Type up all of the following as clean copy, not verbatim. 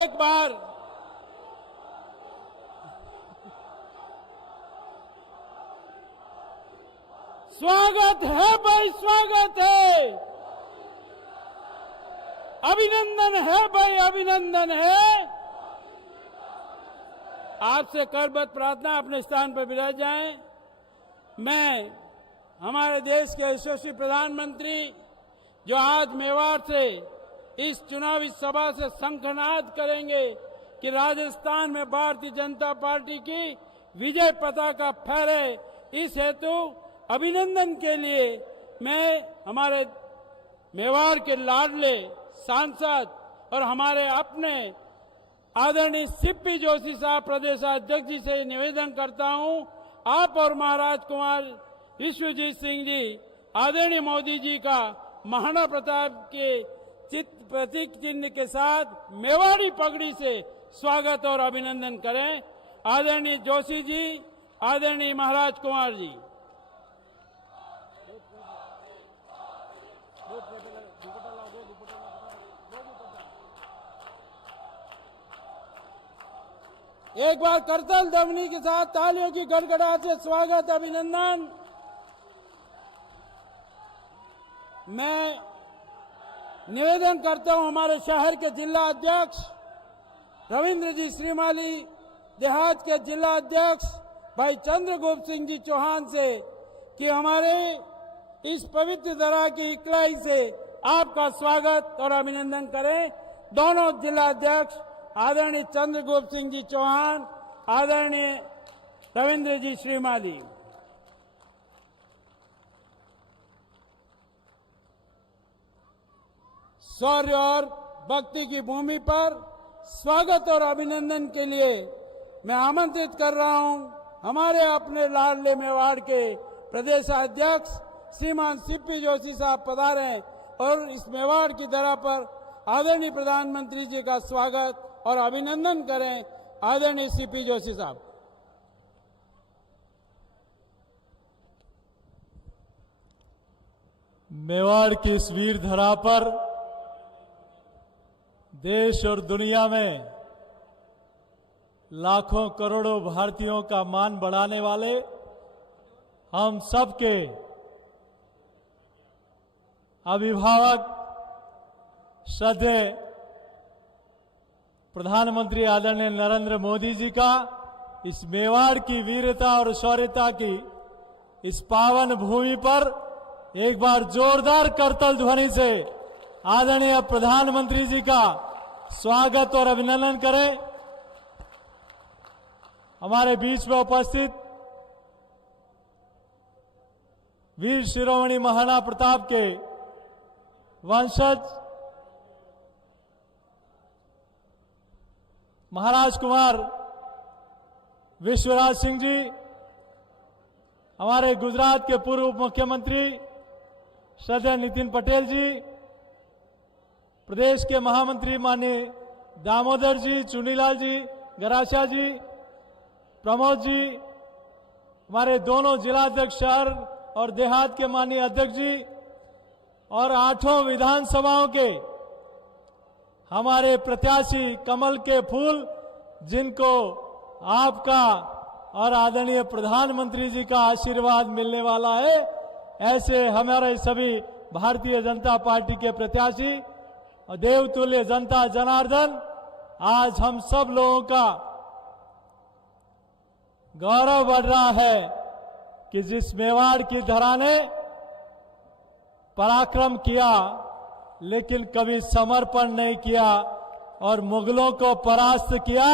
एक बार स्वागत है भाई, स्वागत है, अभिनंदन है भाई, अभिनंदन है। आपसे करबद्ध प्रार्थना, अपने स्थान पर विराज जाएं। मैं हमारे देश के यशस्वी प्रधानमंत्री जो आज मेवाड़ से इस चुनावी सभा से शंखनाद करेंगे कि राजस्थान में भारतीय जनता पार्टी की विजय पताका फहरे, इस हेतु अभिनंदन के लिए मैं हमारे मेवाड़ के लाडले सांसद और हमारे अपने आदरणीय सीपी जोशी साहब प्रदेशाध्यक्ष जी से निवेदन करता हूं, आप और महाराज कुमार विश्वजीत सिंह जी आदरणीय मोदी जी का महाराणा प्रताप के प्रतीक चिन्ह के साथ मेवाड़ी पगड़ी से स्वागत और अभिनंदन करें। आदरणीय जोशी जी, आदरणीय महाराज कुमार जी। एक बार करतल ध्वनि के साथ तालियों की गड़गड़ाहट से स्वागत, अभिनंदन। मैं निवेदन करता हूं हमारे शहर के जिला अध्यक्ष रविंद्र जी श्रीमाली, देहात के जिला अध्यक्ष भाई चंद्रगुप्त सिंह जी चौहान से कि हमारे इस पवित्र धरा की इकलाई से आपका स्वागत और अभिनंदन करें। दोनों जिला अध्यक्ष आदरणीय चंद्रगुप्त सिंह जी चौहान, आदरणीय रविंद्र जी श्रीमाली। शौर्य और भक्ति की भूमि पर स्वागत और अभिनंदन के लिए मैं आमंत्रित कर रहा हूं हमारे अपने लाडले मेवाड़ के प्रदेशाध्यक्ष श्रीमान सीपी जोशी साहब पधारे और इस मेवाड़ की धरा पर आदरणीय प्रधानमंत्री जी का स्वागत और अभिनंदन करें। आदरणीय सीपी जोशी साहब। मेवाड़ की इस वीर धरा पर देश और दुनिया में लाखों करोड़ों भारतीयों का मान बढ़ाने वाले हम सबके अभिभावक श्रद्धेय प्रधानमंत्री आदरणीय नरेंद्र मोदी जी का इस मेवाड़ की वीरता और शौर्यता की इस पावन भूमि पर एक बार जोरदार करतल ध्वनि से आदरणीय प्रधानमंत्री जी का स्वागत और अभिनंदन करें। हमारे बीच में उपस्थित वीर शिरोमणि महाराणा प्रताप के वंशज महाराज कुमार विश्वराज सिंह जी, हमारे गुजरात के पूर्व उप मुख्यमंत्री श्रद्धेय नितिन पटेल जी, प्रदेश के महामंत्री माननीय दामोदर जी, चुनीलाल जी, गरासिया जी, प्रमोद जी, हमारे दोनों जिलाध्यक्ष शहर और देहात के माननीय अध्यक्ष जी और 8 विधानसभाओं के हमारे प्रत्याशी कमल के फूल जिनको आपका और आदरणीय प्रधानमंत्री जी का आशीर्वाद मिलने वाला है, ऐसे हमारे सभी भारतीय जनता पार्टी के प्रत्याशी और देवतुल्य जनता जनार्दन, आज हम सब लोगों का गौरव बढ़ रहा है कि जिस मेवाड़ की धरा ने पराक्रम किया लेकिन कभी समर्पण नहीं किया और मुगलों को परास्त किया,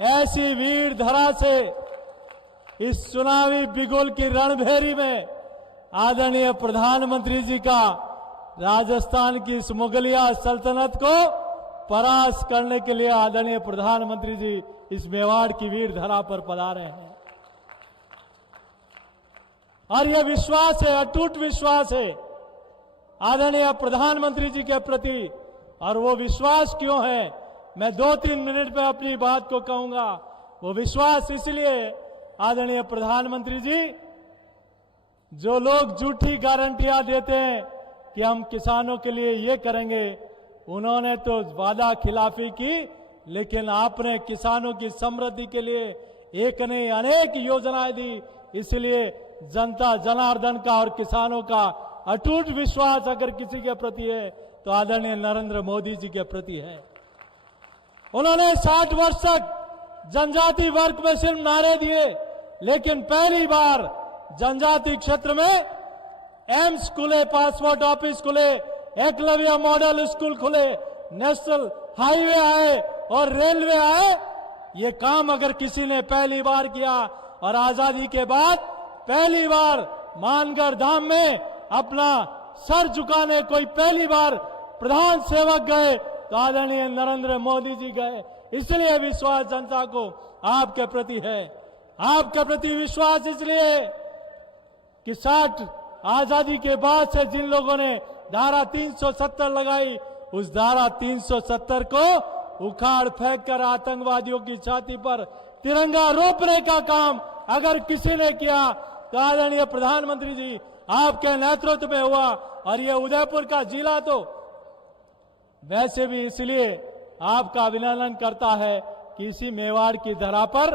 ऐसी वीर धरा से इस चुनावी बिगुल की रणभेरी में आदरणीय प्रधानमंत्री जी का राजस्थान की इस मुगलिया सल्तनत को परास्त करने के लिए आदरणीय प्रधानमंत्री जी इस मेवाड़ की वीर धरा पर पधारे हैं। और यह विश्वास है, अटूट विश्वास है आदरणीय प्रधानमंत्री जी के प्रति। और वो विश्वास क्यों है, मैं 2-3 मिनट में अपनी बात को कहूंगा। वो विश्वास इसलिए आदरणीय प्रधानमंत्री जी, जो लोग झूठी गारंटियां देते हैं कि हम किसानों के लिए ये करेंगे, उन्होंने तो वादा खिलाफी की लेकिन आपने किसानों की समृद्धि के लिए एक ने अनेक योजनाएं दी। इसलिए जनता जनार्दन का और किसानों का अटूट विश्वास अगर किसी के प्रति है तो आदरणीय नरेंद्र मोदी जी के प्रति है। उन्होंने 60 वर्ष तक जनजाति वर्ग में सिर्फ नारे दिए, लेकिन पहली बार जनजाति क्षेत्र में एम्स खुले, पासपोर्ट ऑफिस खुले, एकलव्य मॉडल स्कूल खुले, नेशनल हाईवे आए और रेलवे आए। ये काम अगर किसी ने पहली बार किया और आजादी के बाद पहली बार मानगढ़ धाम में अपना सर झुकाने कोई पहली बार प्रधान सेवक गए तो आदरणीय नरेंद्र मोदी जी गए। इसलिए विश्वास जनता को आपके प्रति है। आपके प्रति विश्वास इसलिए कि 60 आजादी के बाद से जिन लोगों ने धारा 370 लगाई, उस धारा 370 को उखाड़ फेंक कर आतंकवादियों की छाती पर तिरंगा रोपने का काम अगर किसी ने किया तो आदरणीय प्रधानमंत्री जी आपके नेतृत्व में हुआ। और ये उदयपुर का जिला तो वैसे भी इसलिए आपका अभिनंदन करता है कि इसी मेवाड़ की धरा पर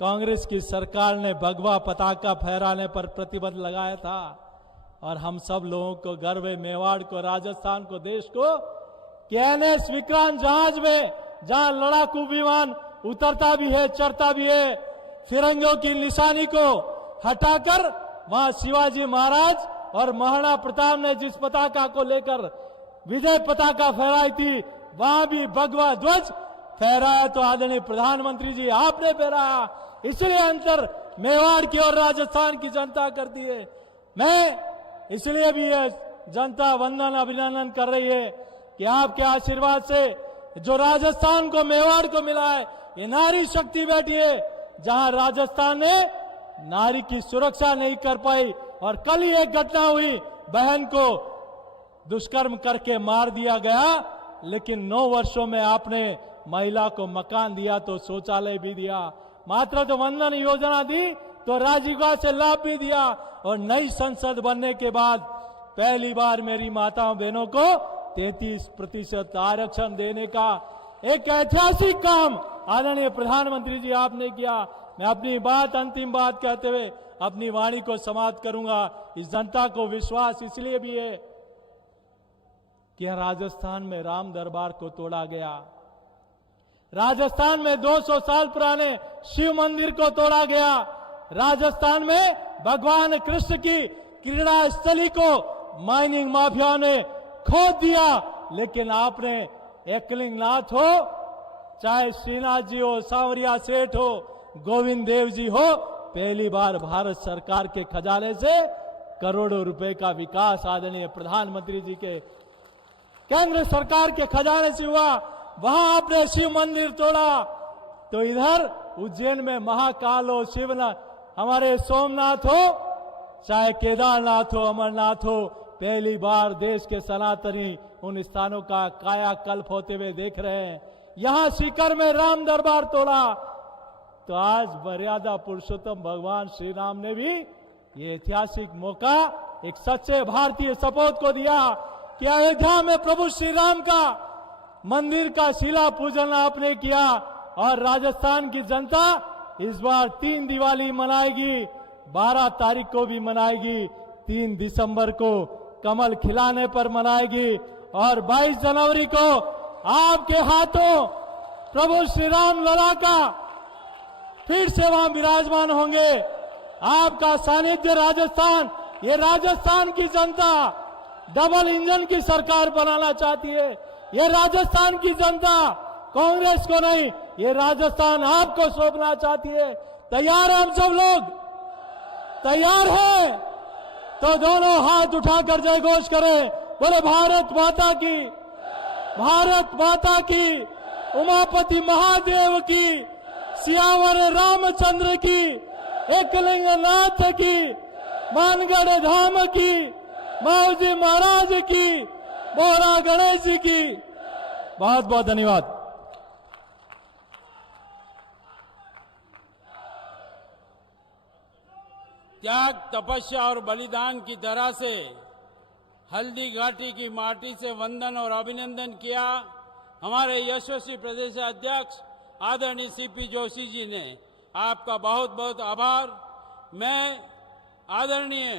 कांग्रेस की सरकार ने भगवा पताका फहराने पर प्रतिबंध लगाया था। और हम सब लोगों को गर्व है, मेवाड़ को, राजस्थान को, देश को, कि NS विक्रांत जहाज में जहां लड़ाकू विमान उतरता भी है, चढ़ता भी है, फिरंगियों की निशानी को हटाकर वहां शिवाजी महाराज और महाराणा प्रताप ने जिस पताका को लेकर विजय पताका फहराई थी, वहां भी भगवा ध्वज फहराया तो आदरणीय प्रधानमंत्री जी आपने फहराया। इसलिए अंतर मेवाड़ की और राजस्थान की जनता करती है। मैं इसलिए भी ये जनता वंदन अभिनंदन कर रही है कि आपके आशीर्वाद से जो राजस्थान को, मेवाड़ को मिला है, ये नारी शक्ति बैठी है। जहां राजस्थान ने नारी की सुरक्षा नहीं कर पाई और कल ही एक घटना हुई, बहन को दुष्कर्म करके मार दिया गया, लेकिन 9 वर्षों में आपने महिला को मकान दिया तो शौचालय भी दिया, मातृत्व वंदन योजना दी तो राजीव से लाभ भी दिया, और नई संसद बनने के बाद पहली बार मेरी माताओं बहनों को 33% आरक्षण देने का एक ऐतिहासिक काम आदरणीय प्रधानमंत्री जी आपने किया। मैं अपनी बात, अंतिम बात कहते हुए अपनी वाणी को समाप्त करूंगा। इस जनता को विश्वास इसलिए भी है कि राजस्थान में राम दरबार को तोड़ा गया, राजस्थान में 200 साल पुराने शिव मंदिर को तोड़ा गया, राजस्थान में भगवान कृष्ण की क्रीड़ा स्थली को माइनिंग माफिया ने खोद दिया। लेकिन आपने एकलिंगनाथ हो, चाहे श्रीनाथ जी हो, सांवरिया सेठ हो, गोविंद देव जी हो, पहली बार भारत सरकार के खजाने से करोड़ों रुपए का विकास आदरणीय प्रधानमंत्री जी के केंद्र सरकार के खजाने से हुआ। वहां आपने शिव मंदिर तोड़ा तो इधर उज्जैन में महाकाल हो, शिवनाथ, हमारे सोमनाथ हो, चाहे केदारनाथ हो, अमरनाथ हो, पहली बार देश के सनातनी उन स्थानों का कायाकल्प होते हुए देख रहे हैं। यहां सीकर में राम दरबार तोड़ा तो आज मर्यादा पुरुषोत्तम भगवान श्री राम ने भी ये ऐतिहासिक मौका एक सच्चे भारतीय सपूत को दिया कि अयोध्या में प्रभु श्री राम का मंदिर का शिला पूजन आपने किया। और राजस्थान की जनता इस बार 3 दिवाली मनाएगी, 12 तारीख को भी मनाएगी, 3 दिसंबर को कमल खिलाने पर मनाएगी, और 22 जनवरी को आपके हाथों प्रभु श्री राम लला का फिर से वहां विराजमान होंगे। आपका सानिध्य राजस्थान, ये राजस्थान की जनता डबल इंजन की सरकार बनाना चाहती है। ये राजस्थान की जनता कांग्रेस को नहीं, ये राजस्थान आपको सौंपना चाहती है। तैयार हम सब लोग? तैयार हैं तो दोनों हाथ उठाकर जय घोष करें, बोले भारत माता की, भारत माता की, उमापति महादेव की, सियावर रामचंद्र की, एकलिंगनाथ की, मानगढ़ धाम की, माऊजी महाराज की, बोरा गणेश जी की। बहुत बहुत धन्यवाद। त्याग, तपस्या और बलिदान की तरह से हल्दी घाटी की माटी से वंदन और अभिनंदन किया। हमारे यशस्वी प्रदेश अध्यक्ष आदरणीय सीपी जोशी जी ने आपका बहुत बहुत आभार। मैं आदरणीय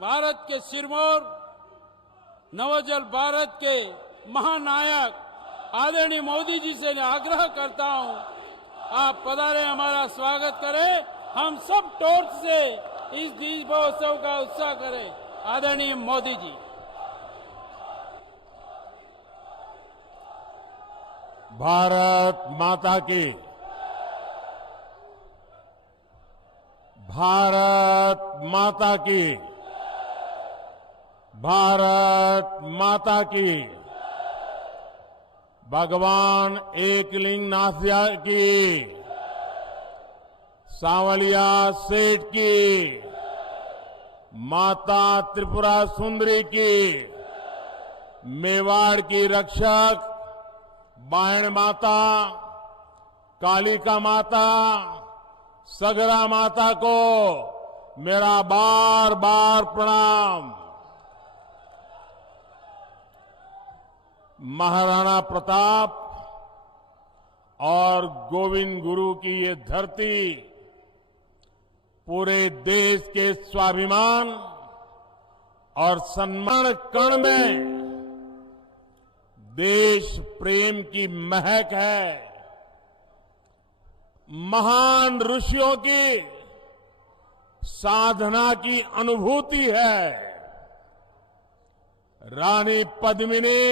भारत के सिरमौर नवोजल भारत के महानायक आदरणीय मोदी जी से आग्रह करता हूं, आप पधारे, हमारा स्वागत करें, हम सब टॉर्च से इस दीपोत्सव का उत्साह करें। आदरणीय मोदी जी। भारत माता की, भारत माता की, भारत माता की, भगवान एकलिंगनाथ की, सांवलिया सेठ की, माता त्रिपुरा सुंदरी की, मेवाड़ की रक्षक बायण माता, कालिका माता, सगरा माता को मेरा बार बार प्रणाम। महाराणा प्रताप और गोविंद गुरु की ये धरती पूरे देश के स्वाभिमान और सम्मान कण में देश प्रेम की महक है। महान ऋषियों की साधना की अनुभूति है। रानी पद्मिनी,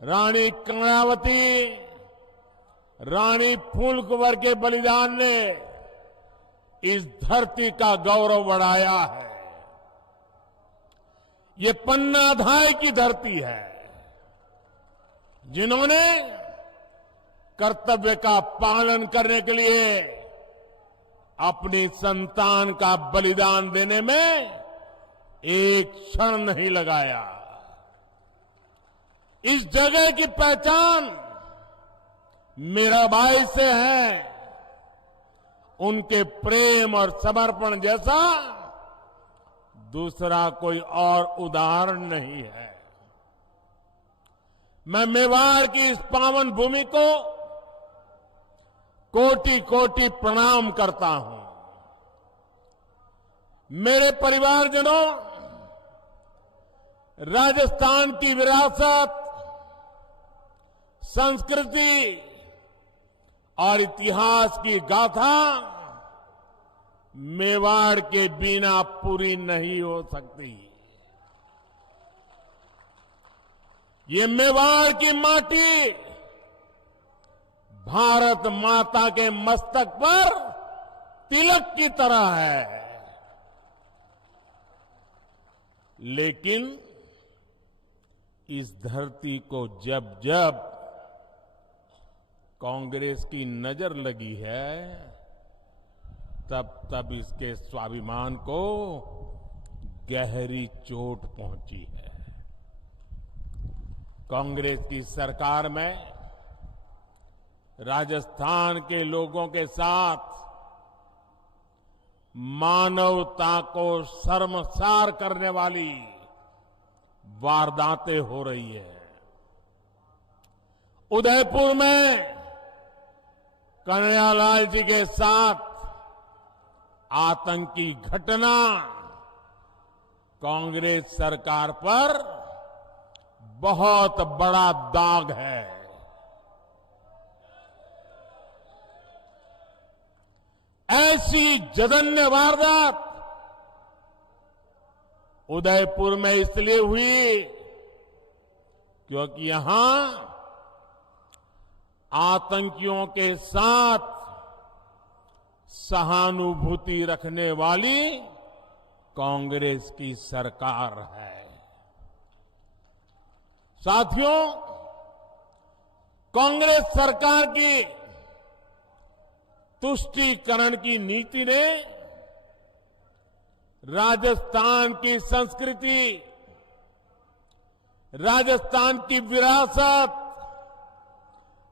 रानी कर्णावती, रानी फूलकुंवर के बलिदान ने इस धरती का गौरव बढ़ाया है। ये पन्नाधाय की धरती है, जिन्होंने कर्तव्य का पालन करने के लिए अपनी संतान का बलिदान देने में एक क्षण नहीं लगाया। इस जगह की पहचान मीराबाई से है। उनके प्रेम और समर्पण जैसा दूसरा कोई और उदाहरण नहीं है। मैं मेवाड़ की इस पावन भूमि को कोटि कोटि प्रणाम करता हूं। मेरे परिवारजनों, राजस्थान की विरासत, संस्कृति और इतिहास की गाथा मेवाड़ के बिना पूरी नहीं हो सकती। ये मेवाड़ की माटी भारत माता के मस्तक पर तिलक की तरह है। लेकिन इस धरती को जब जब कांग्रेस की नजर लगी है, तब तब इसके स्वाभिमान को गहरी चोट पहुंची है। कांग्रेस की सरकार में राजस्थान के लोगों के साथ मानवता को शर्मसार करने वाली वारदातें हो रही है। उदयपुर में कन्हैयालाल जी के साथ आतंकी घटना कांग्रेस सरकार पर बहुत बड़ा दाग है। ऐसी जघन्य वारदात उदयपुर में इसलिए हुई क्योंकि यहां आतंकियों के साथ सहानुभूति रखने वाली कांग्रेस की सरकार है। साथियों, कांग्रेस सरकार की तुष्टीकरण की नीति ने राजस्थान की संस्कृति, राजस्थान की विरासत,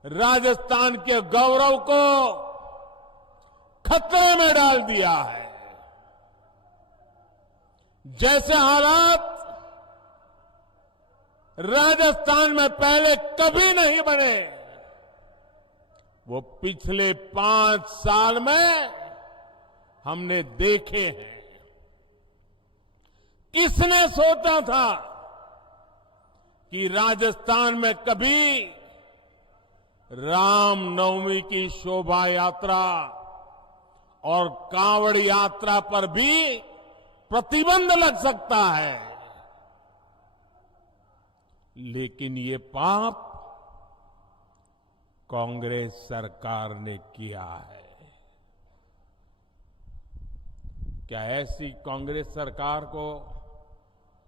राजस्थान के गौरव को खतरे में डाल दिया है। जैसे हालात राजस्थान में पहले कभी नहीं बने, वो पिछले 5 साल में हमने देखे हैं। किसने सोचा था कि राजस्थान में कभी रामनवमी की शोभा यात्रा और कांवड़ यात्रा पर भी प्रतिबंध लग सकता है। लेकिन ये पाप कांग्रेस सरकार ने किया है। क्या ऐसी कांग्रेस सरकार को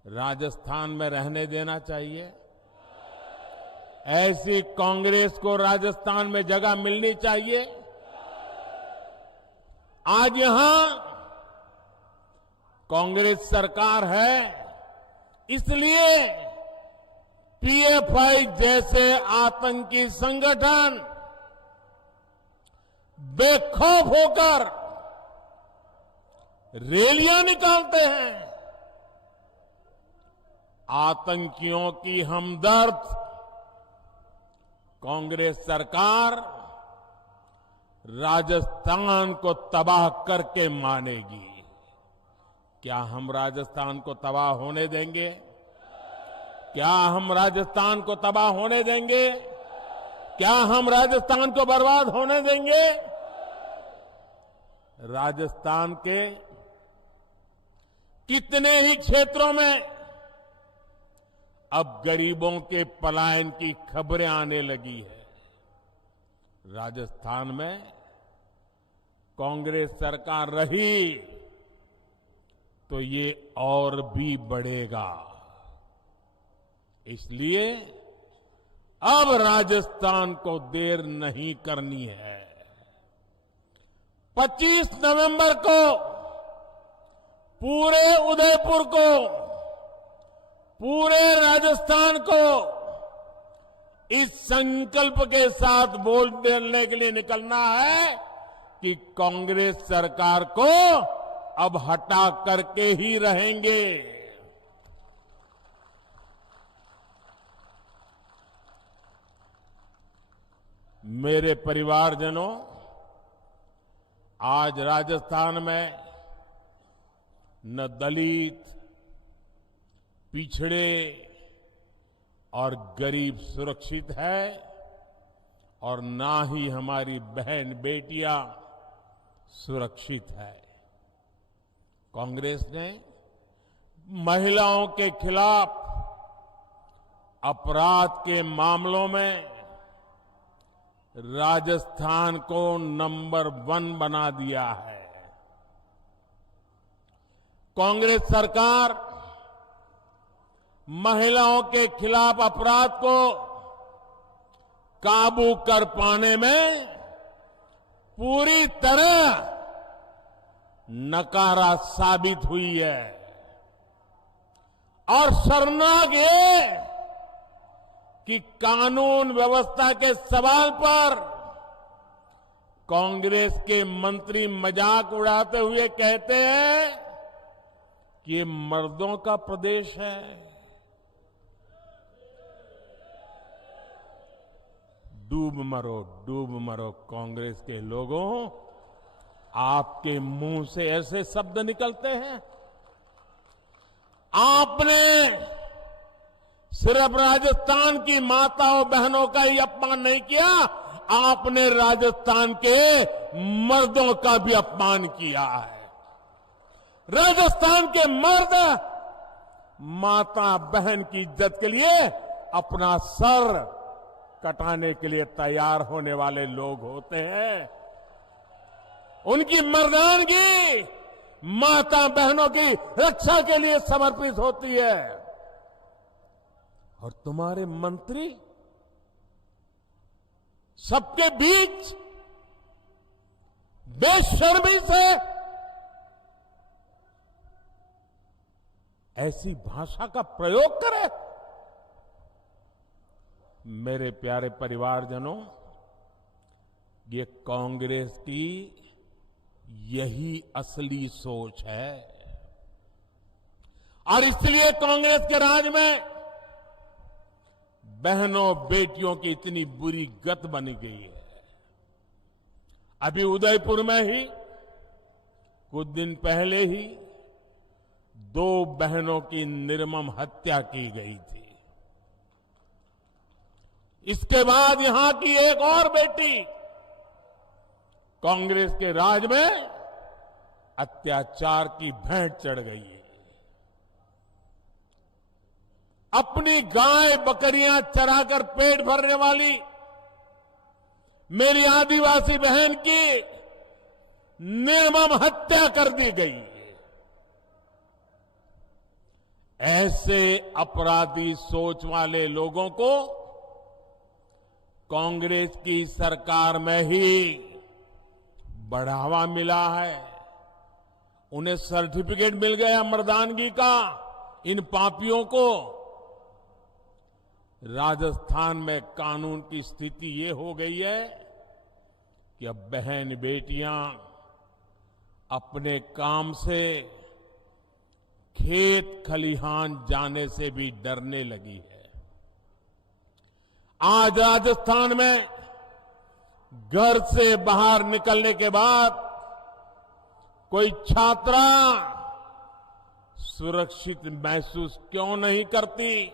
राजस्थान में रहने देना चाहिए? ऐसी कांग्रेस को राजस्थान में जगह मिलनी चाहिए? आज यहां कांग्रेस सरकार है, इसलिए पीएफआई जैसे आतंकी संगठन बेखौफ होकर रैलियां निकालते हैं। आतंकियों की हमदर्द कांग्रेस सरकार राजस्थान को तबाह करके मानेगी। क्या हम राजस्थान को तबाह होने देंगे? क्या हम राजस्थान को तबाह होने देंगे? क्या हम राजस्थान को बर्बाद होने देंगे? राजस्थान के कितने ही क्षेत्रों में अब गरीबों के पलायन की खबरें आने लगी है। राजस्थान में कांग्रेस सरकार रही तो ये और भी बढ़ेगा। इसलिए अब राजस्थान को देर नहीं करनी है। 25 नवंबर को पूरे उदयपुर को, पूरे राजस्थान को इस संकल्प के साथ बोलने के लिए निकलना है कि कांग्रेस सरकार को अब हटा करके ही रहेंगे। मेरे परिवारजनों, आज राजस्थान में न दलित, पिछड़े और गरीब सुरक्षित है और ना ही हमारी बहन बेटियां सुरक्षित है। कांग्रेस ने महिलाओं के खिलाफ अपराध के मामलों में राजस्थान को नंबर 1 बना दिया है। कांग्रेस सरकार महिलाओं के खिलाफ अपराध को काबू कर पाने में पूरी तरह नकारा साबित हुई है। और शर्मनाक ये कि कानून व्यवस्था के सवाल पर कांग्रेस के मंत्री मजाक उड़ाते हुए कहते हैं कि ये मर्दों का प्रदेश है। डूब मरो कांग्रेस के लोगों, आपके मुंह से ऐसे शब्द निकलते हैं। आपने सिर्फ राजस्थान की माताओं बहनों का ही अपमान नहीं किया, आपने राजस्थान के मर्दों का भी अपमान किया है। राजस्थान के मर्द माता बहन की इज्जत के लिए अपना सर कटाने के लिए तैयार होने वाले लोग होते हैं। उनकी मर्दानगी माता बहनों की रक्षा के लिए समर्पित होती है। और तुम्हारे मंत्री सबके बीच बेशर्मी से ऐसी भाषा का प्रयोग करे। मेरे प्यारे परिवारजनों, ये कांग्रेस की यही असली सोच है। और इसलिए कांग्रेस के राज में बहनों बेटियों की इतनी बुरी गत बनी गई है। अभी उदयपुर में ही कुछ दिन पहले ही 2 बहनों की निर्मम हत्या की गई थी। इसके बाद यहां की एक और बेटी कांग्रेस के राज में अत्याचार की भेंट चढ़ गई है। अपनी गाय बकरियां चराकर पेट भरने वाली मेरी आदिवासी बहन की निर्मम हत्या कर दी गई। ऐसे अपराधी सोच वाले लोगों को कांग्रेस की सरकार में ही बढ़ावा मिला है। उन्हें सर्टिफिकेट मिल गया मर्दानगी का। इन पापियों को राजस्थान में कानून की स्थिति ये हो गई है कि अब बहन बेटियां अपने काम से खेत खलिहान जाने से भी डरने लगी है। आज राजस्थान में घर से बाहर निकलने के बाद कोई छात्रा सुरक्षित महसूस क्यों नहीं करती?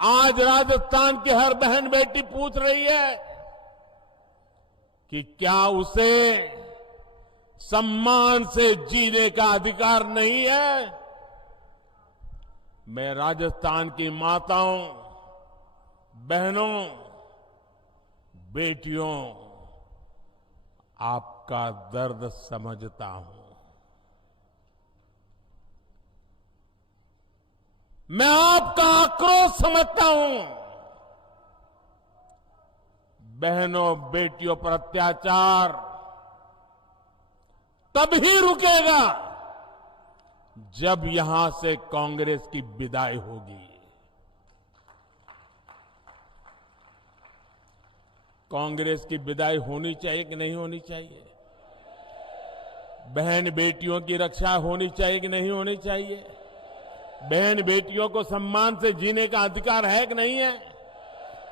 आज राजस्थान की हर बहन बेटी पूछ रही है कि क्या उसे सम्मान से जीने का अधिकार नहीं है? मैं राजस्थान की माताओं, बहनों, बेटियों, आपका दर्द समझता हूं। मैं आपका आक्रोश समझता हूं। बहनों बेटियों पर अत्याचार तभी रुकेगा जब यहां से कांग्रेस की विदाई होगी। कांग्रेस की विदाई होनी चाहिए कि नहीं होनी चाहिए? बहन बेटियों की रक्षा होनी चाहिए कि नहीं होनी चाहिए? बहन बेटियों को सम्मान से जीने का अधिकार है कि नहीं है?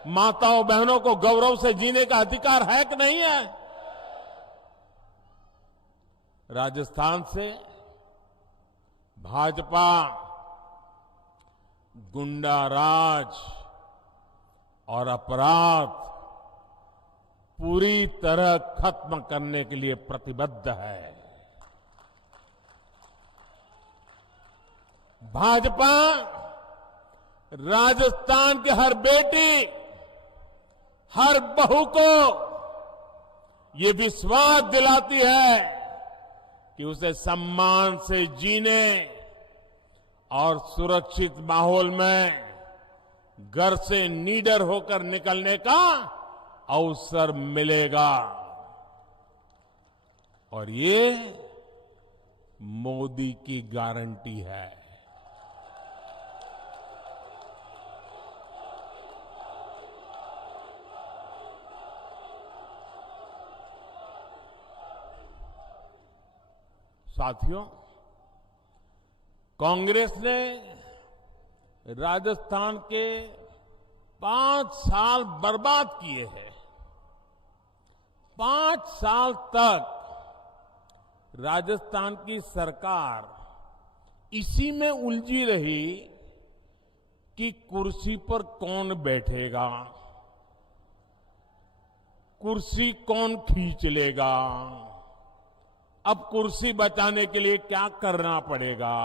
माताओं बहनों को गौरव से जीने का अधिकार है कि नहीं है? राजस्थान से भाजपा गुंडा राज और अपराध पूरी तरह खत्म करने के लिए प्रतिबद्ध है। भाजपा राजस्थान के हर बेटी, हर बहू को ये विश्वास दिलाती है कि उसे सम्मान से जीने और सुरक्षित माहौल में घर से निडर होकर निकलने का अवसर मिलेगा। और ये मोदी की गारंटी है। साथियों, कांग्रेस ने राजस्थान के 5 साल बर्बाद किए हैं। 5 साल तक राजस्थान की सरकार इसी में उलझी रही कि कुर्सी पर कौन बैठेगा, कुर्सी कौन खींच लेगा, अब कुर्सी बचाने के लिए क्या करना पड़ेगा।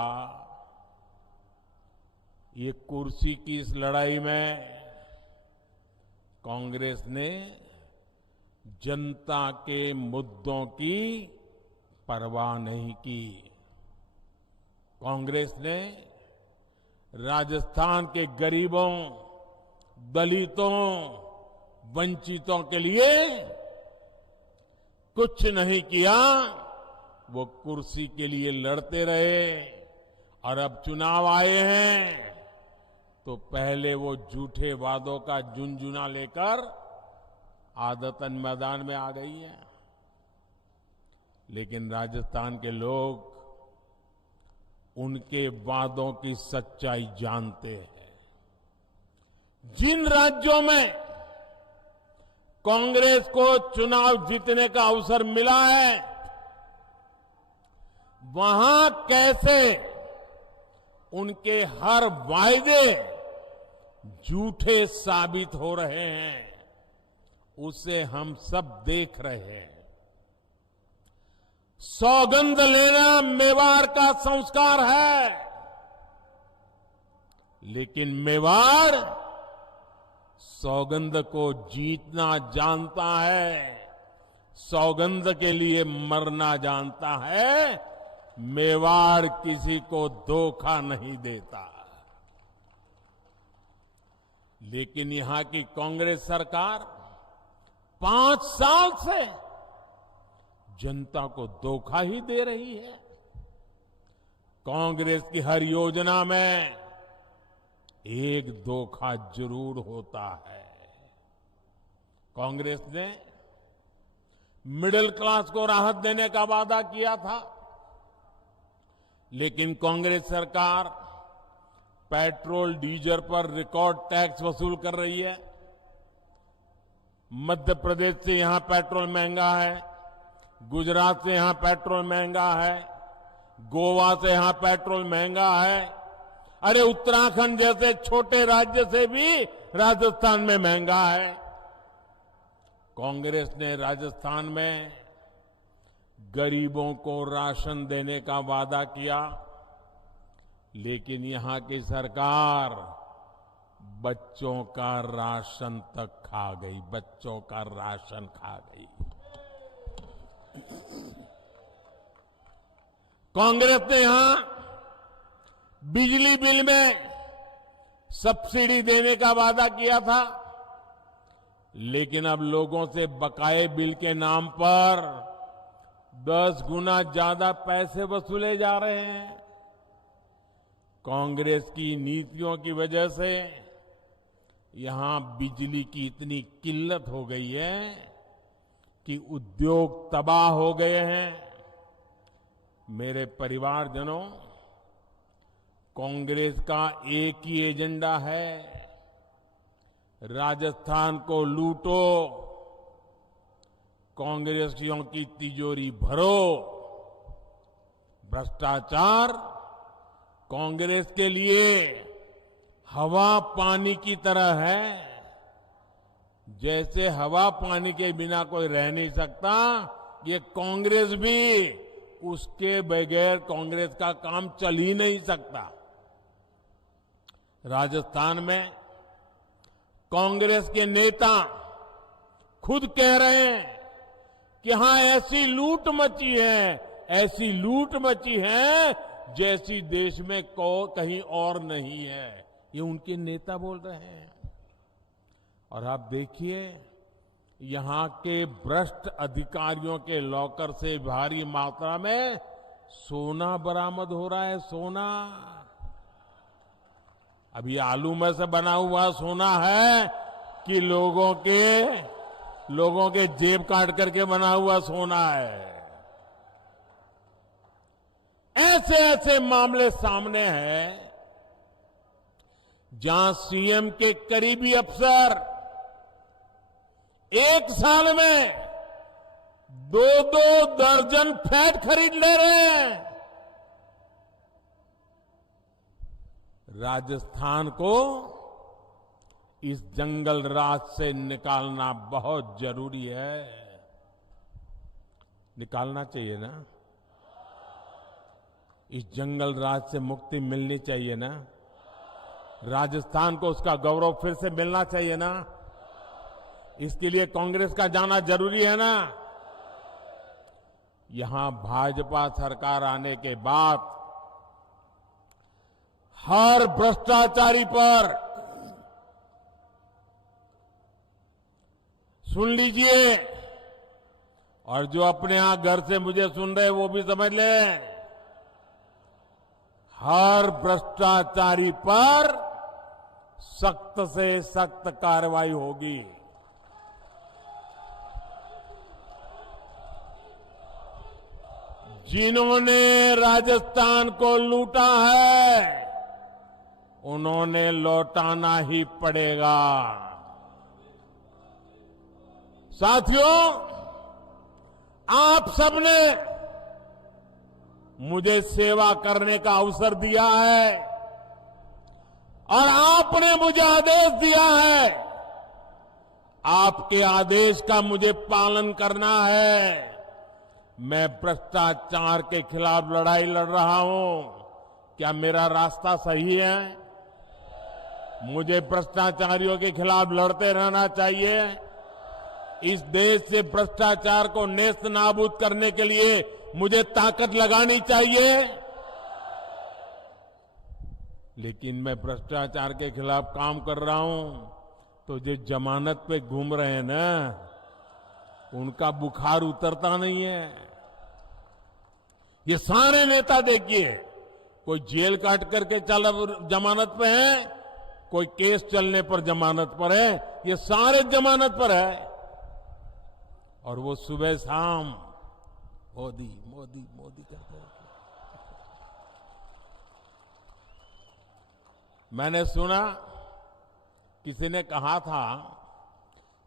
ये कुर्सी की इस लड़ाई में कांग्रेस ने जनता के मुद्दों की परवाह नहीं की। कांग्रेस ने राजस्थान के गरीबों, दलितों, वंचितों के लिए कुछ नहीं किया। वो कुर्सी के लिए लड़ते रहे और अब चुनाव आए हैं तो पहले वो झूठे वादों का झुनझुना लेकर आदतन मैदान में आ गई है। लेकिन राजस्थान के लोग उनके वादों की सच्चाई जानते हैं। जिन राज्यों में कांग्रेस को चुनाव जीतने का अवसर मिला है, वहां कैसे उनके हर वायदे झूठे साबित हो रहे हैं, उसे हम सब देख रहे हैं। सौगंध लेना मेवाड़ का संस्कार है, लेकिन मेवाड़ सौगंध को जीतना जानता है, सौगंध के लिए मरना जानता है। मेवाड़ किसी को धोखा नहीं देता। लेकिन यहां की कांग्रेस सरकार 5 साल से जनता को धोखा ही दे रही है। कांग्रेस की हर योजना में एक धोखा जरूर होता है। कांग्रेस ने मिडिल क्लास को राहत देने का वादा किया था, लेकिन कांग्रेस सरकार पेट्रोल डीजल पर रिकॉर्ड टैक्स वसूल कर रही है। मध्य प्रदेश से यहां पेट्रोल महंगा है, गुजरात से यहां पेट्रोल महंगा है, गोवा से यहां पेट्रोल महंगा है। अरे उत्तराखंड जैसे छोटे राज्य से भी राजस्थान में महंगा है। कांग्रेस ने राजस्थान में गरीबों को राशन देने का वादा किया, लेकिन यहां की सरकार बच्चों का राशन तक खा गई, बच्चों का राशन खा गई। कांग्रेस ने यहां बिजली बिल में सब्सिडी देने का वादा किया था, लेकिन अब लोगों से बकाये बिल के नाम पर 10 गुना ज्यादा पैसे वसूले जा रहे हैं। कांग्रेस की नीतियों की वजह से यहां बिजली की इतनी किल्लत हो गई है कि उद्योग तबाह हो गए हैं। मेरे परिवारजनों, कांग्रेस का एक ही एजेंडा है, राजस्थान को लूटो, कांग्रेसियों की तिजोरी भरो। भ्रष्टाचार कांग्रेस के लिए हवा पानी की तरह है। जैसे हवा पानी के बिना कोई रह नहीं सकता, ये कांग्रेस भी उसके बगैर कांग्रेस का काम चल ही नहीं सकता। राजस्थान में कांग्रेस के नेता खुद कह रहे हैं कि हां ऐसी लूट मची है, ऐसी लूट मची है जैसी देश में कहीं और नहीं है। ये उनके नेता बोल रहे हैं। और आप देखिए, यहां के भ्रष्ट अधिकारियों के लॉकर से भारी मात्रा में सोना बरामद हो रहा है। सोना अभी आलू में से बना हुआ सोना है कि लोगों के जेब काट करके बना हुआ सोना है। ऐसे ऐसे मामले सामने हैं जहां सीएम के करीबी अफसर एक साल में 2-2 दर्जन फ्लैट खरीद ले रहे हैं। राजस्थान को इस जंगल राज से निकालना बहुत जरूरी है। निकालना चाहिए ना? इस जंगल राज से मुक्ति मिलनी चाहिए ना? राजस्थान को उसका गौरव फिर से मिलना चाहिए ना? इसके लिए कांग्रेस का जाना जरूरी है ना? यहां भाजपा सरकार आने के बाद हर भ्रष्टाचारी पर सुन लीजिए, और जो अपने यहां घर से मुझे सुन रहे वो भी समझ लें, हर भ्रष्टाचारी पर सख्त से सख्त कार्रवाई होगी। जिन्होंने राजस्थान को लूटा है, उन्होंने लौटाना ही पड़ेगा। साथियों, आप सबने मुझे सेवा करने का अवसर दिया है और आपने मुझे आदेश दिया है। आपके आदेश का मुझे पालन करना है। मैं भ्रष्टाचार के खिलाफ लड़ाई लड़ रहा हूं। क्या मेरा रास्ता सही है? मुझे भ्रष्टाचारियों के खिलाफ लड़ते रहना चाहिए। इस देश से भ्रष्टाचार को नेस्त नाबूद करने के लिए मुझे ताकत लगानी चाहिए। लेकिन मैं भ्रष्टाचार के खिलाफ काम कर रहा हूं तो जो जमानत पे घूम रहे हैं ना, उनका बुखार उतरता नहीं है। ये सारे नेता देखिए, कोई जेल काट करके जमानत पे है, कोई केस चलने पर जमानत पर है, ये सारे जमानत पर है। और वो सुबह शाम मोदी मोदी मोदी करते हैं। मैंने सुना किसी ने कहा था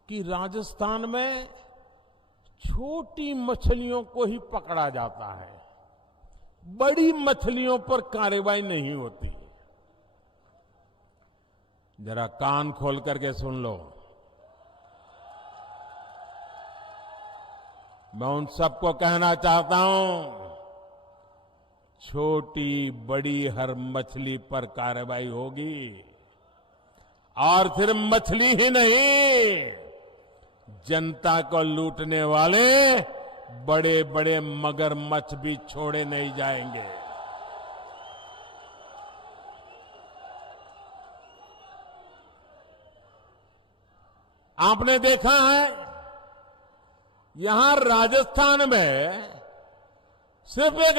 कि राजस्थान में छोटी मछलियों को ही पकड़ा जाता है, बड़ी मछलियों पर कार्रवाई नहीं होती। जरा कान खोल करके सुन लो। मैं उन सबको कहना चाहता हूं, छोटी बड़ी हर मछली पर कार्रवाई होगी। और सिर्फ मछली ही नहीं, जनता को लूटने वाले बड़े बड़े मगरमच्छ भी छोड़े नहीं जाएंगे। आपने देखा है, यहां राजस्थान में सिर्फ एक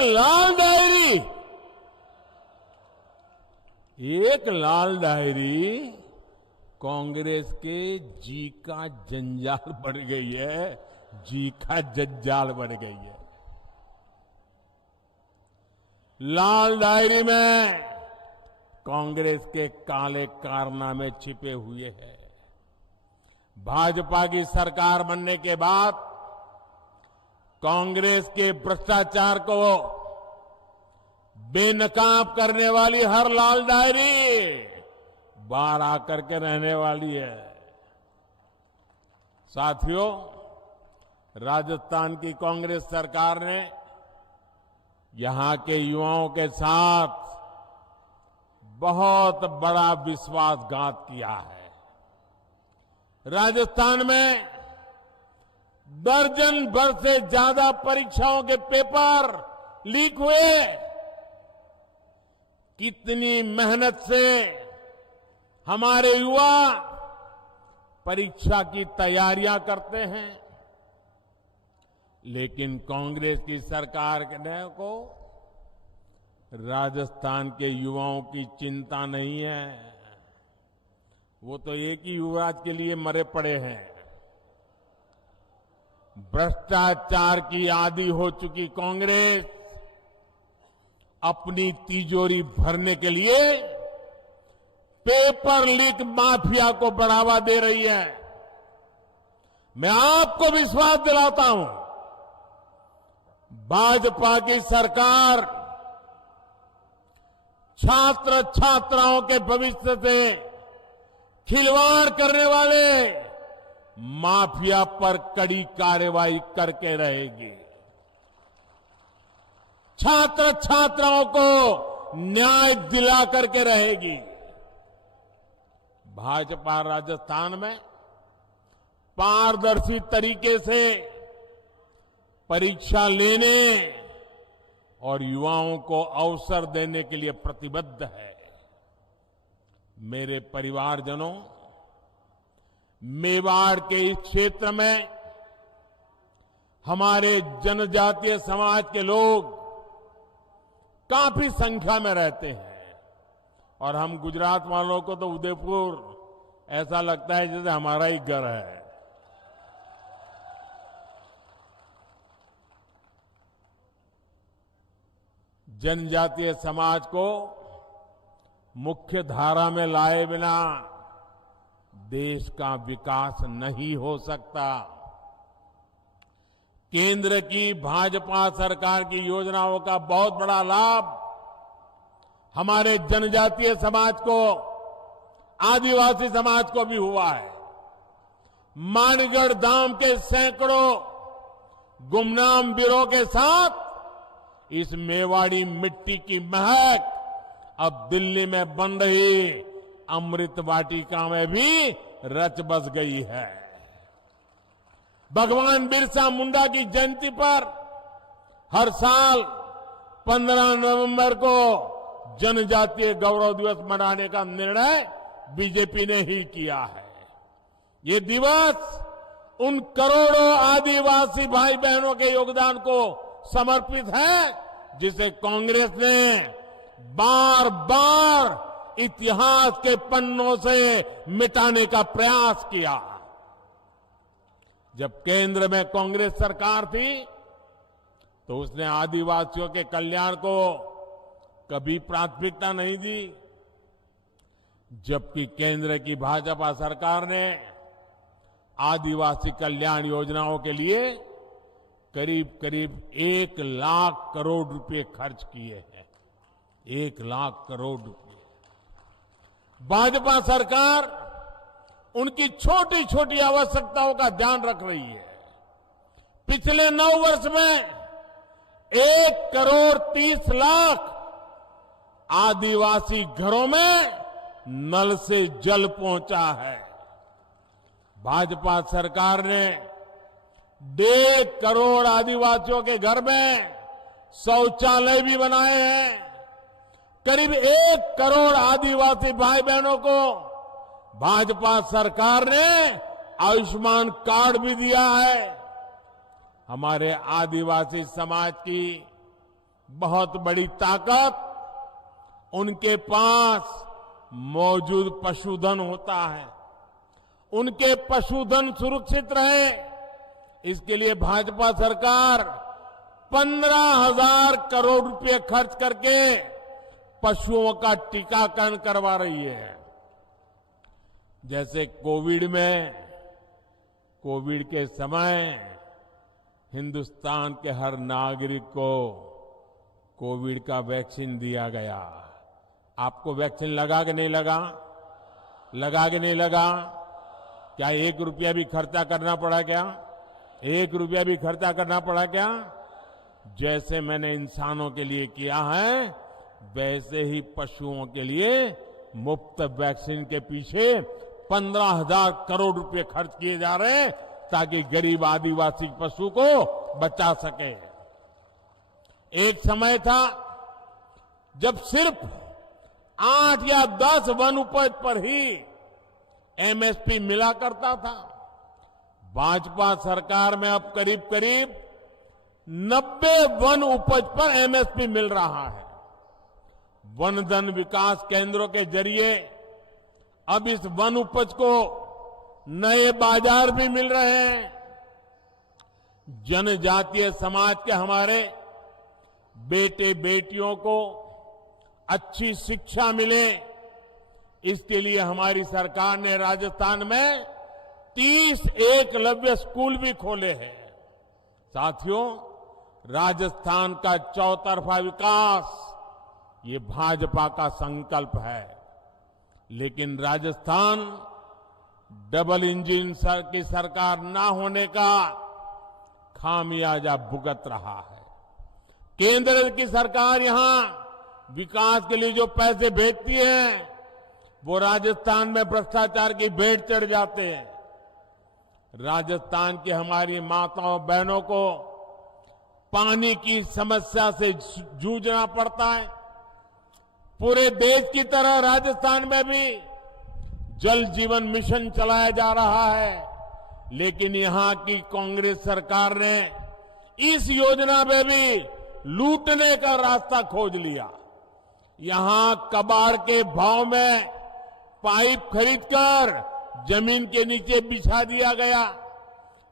लाल डायरी कांग्रेस के जी का जंजाल बन गई है, जी का जंजाल बन गई है। लाल डायरी में कांग्रेस के काले कारनामे छिपे हुए हैं। भाजपा की सरकार बनने के बाद कांग्रेस के भ्रष्टाचार को बेनकाब करने वाली हर लाल डायरी बाहर आकर के रहने वाली है। साथियों, राजस्थान की कांग्रेस सरकार ने यहां के युवाओं के साथ बहुत बड़ा विश्वासघात किया है। राजस्थान में दर्जन भर से ज्यादा परीक्षाओं के पेपर लीक हुए। कितनी मेहनत से हमारे युवा परीक्षा की तैयारियां करते हैं, लेकिन कांग्रेस की सरकार को राजस्थान के युवाओं की चिंता नहीं है। वो तो एक ही युवराज के लिए मरे पड़े हैं। भ्रष्टाचार की आदी हो चुकी कांग्रेस अपनी तिजोरी भरने के लिए पेपर लीक माफिया को बढ़ावा दे रही है। मैं आपको विश्वास दिलाता हूं, भाजपा की सरकार छात्र छात्राओं के भविष्य से खिलवाड़ करने वाले माफिया पर कड़ी कार्रवाई करके रहेगी। छात्र छात्राओं को न्याय दिला करके रहेगी। भाजपा राजस्थान में पारदर्शी तरीके से परीक्षा लेने और युवाओं को अवसर देने के लिए प्रतिबद्ध है। मेरे परिवारजनों, मेवाड़ के इस क्षेत्र में हमारे जनजातीय समाज के लोग काफी संख्या में रहते हैं और हम गुजरात वालों को तो उदयपुर ऐसा लगता है जैसे हमारा ही घर है। जनजातीय समाज को मुख्य धारा में लाए बिना देश का विकास नहीं हो सकता। केंद्र की भाजपा सरकार की योजनाओं का बहुत बड़ा लाभ हमारे जनजातीय समाज को, आदिवासी समाज को भी हुआ है। मानगढ़ धाम के सैकड़ों गुमनाम वीरों के साथ इस मेवाड़ी मिट्टी की महक अब दिल्ली में बन रही अमृत वाटिका में भी रच बस गई है। भगवान बिरसा मुंडा की जयंती पर हर साल 15 नवंबर को जनजातीय गौरव दिवस मनाने का निर्णय बीजेपी ने ही किया है। ये दिवस उन करोड़ों आदिवासी भाई बहनों के योगदान को समर्पित है जिसे कांग्रेस ने बार बार इतिहास के पन्नों से मिटाने का प्रयास किया। जब केंद्र में कांग्रेस सरकार थी तो उसने आदिवासियों के कल्याण को कभी प्राथमिकता नहीं दी, जबकि केंद्र की भाजपा सरकार ने आदिवासी कल्याण योजनाओं के लिए करीब करीब 1 लाख करोड़ रुपए खर्च किए हैं। 1 लाख करोड़ रुपए। भाजपा सरकार उनकी छोटी छोटी आवश्यकताओं का ध्यान रख रही है। पिछले 9 वर्ष में 1 करोड़ 30 लाख आदिवासी घरों में नल से जल पहुंचा है। भाजपा सरकार ने 1.5 करोड़ आदिवासियों के घर में शौचालय भी बनाए हैं। करीब 1 करोड़ आदिवासी भाई बहनों को भाजपा सरकार ने आयुष्मान कार्ड भी दिया है। हमारे आदिवासी समाज की बहुत बड़ी ताकत उनके पास मौजूद पशुधन होता है। उनके पशुधन सुरक्षित रहे, इसके लिए भाजपा सरकार 15,000 करोड़ रुपए खर्च करके पशुओं का टीकाकरण करवा रही है। जैसे कोविड के समय हिंदुस्तान के हर नागरिक को कोविड का वैक्सीन दिया गया। आपको वैक्सीन लगा कि नहीं लगा? लगा कि नहीं लगा? क्या 1 रुपया भी खर्चा करना पड़ा क्या? 1 रुपया भी खर्चा करना पड़ा क्या? जैसे मैंने इंसानों के लिए किया है, वैसे ही पशुओं के लिए मुफ्त वैक्सीन के पीछे 15,000 करोड़ रुपए खर्च किए जा रहे हैं ताकि गरीब आदिवासी पशु को बचा सके। एक समय था जब सिर्फ 8 या 10 वन उपज पर ही एमएसपी मिला करता था। भाजपा सरकार में अब करीब करीब 90 वन उपज पर एमएसपी मिल रहा है। वन धन विकास केंद्रों के जरिए अब इस वन उपज को नए बाजार भी मिल रहे हैं। जनजातीय समाज के हमारे बेटे बेटियों को अच्छी शिक्षा मिले, इसके लिए हमारी सरकार ने राजस्थान में 30 एकलव्य स्कूल भी खोले हैं। साथियों, राजस्थान का चौतरफा विकास ये भाजपा का संकल्प है, लेकिन राजस्थान डबल इंजन की सरकार ना होने का खामियाजा भुगत रहा है। केंद्र की सरकार यहां विकास के लिए जो पैसे भेजती है वो राजस्थान में भ्रष्टाचार की भेंट चढ़ जाते हैं। राजस्थान की हमारी माताओं बहनों को पानी की समस्या से जूझना पड़ता है। पूरे देश की तरह राजस्थान में भी जल जीवन मिशन चलाया जा रहा है, लेकिन यहां की कांग्रेस सरकार ने इस योजना में भी लूटने का रास्ता खोज लिया। यहां कबाड़ के भाव में पाइप खरीदकर जमीन के नीचे बिछा दिया गया।